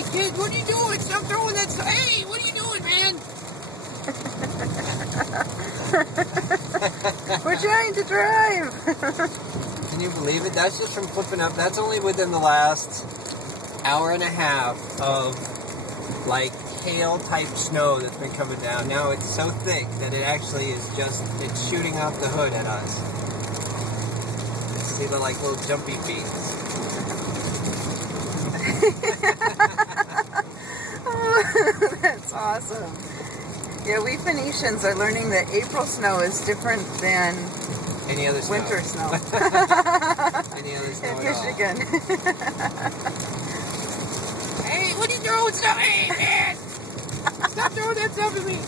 Hey, kid, what are you doing? Stop throwing that stuff. Hey, what are you doing, man? We're trying to drive. Can you believe it? That's just from flipping up. That's only within the last hour and a half of, like, hail-type snow that's been coming down. Now it's so thick that it actually is just, it's shooting off the hood at us. See the, like, little jumpy feet. Oh, that's awesome. Yeah, we Phoenicians are learning that April snow is different than any other snow. Winter snow. Any other snow In Michigan. Hey, what are you throwing stuff? Hey, man! Stop throwing that stuff at me!